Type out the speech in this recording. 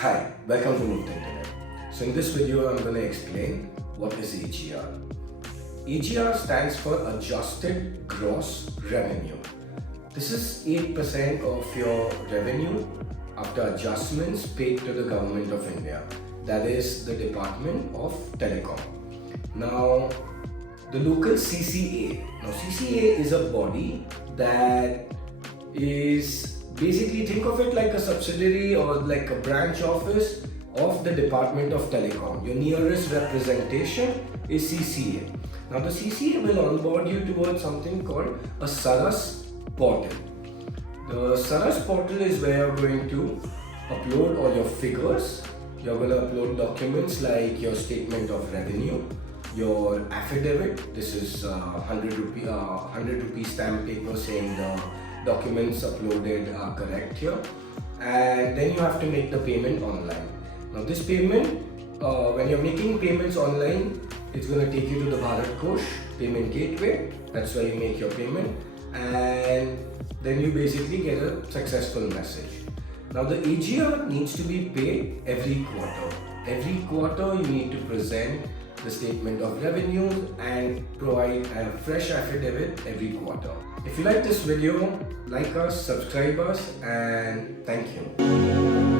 Hi, welcome to Move Internet. So in this video, I'm going to explain what is AGR. AGR stands for Adjusted Gross Revenue. This is 8% of your revenue after adjustments paid to the Government of India. That is the Department of Telecom. Now, the local CCA. Now, CCA is a body that is basically, think of it like a subsidiary or like a branch office of the Department of Telecom. Your nearest representation is CCA. Now the CCA will onboard you towards something called a Saras portal. The Saras portal is where you're going to upload all your figures. You're going to upload documents like your statement of revenue, your affidavit. This is 100 rupee stamp paper saying the documents uploaded are correct here, and then you have to make the payment online. Now this payment, when you're making payments online, it's going to take you to the Bharat Kosh payment gateway. That's where you make your payment, and then you basically get a successful message. Now the AGR needs to be paid every quarter. Every quarter you need to present the statement of revenue and provide a fresh affidavit every quarter. If you like this video, like us, subscribe us, and thank you.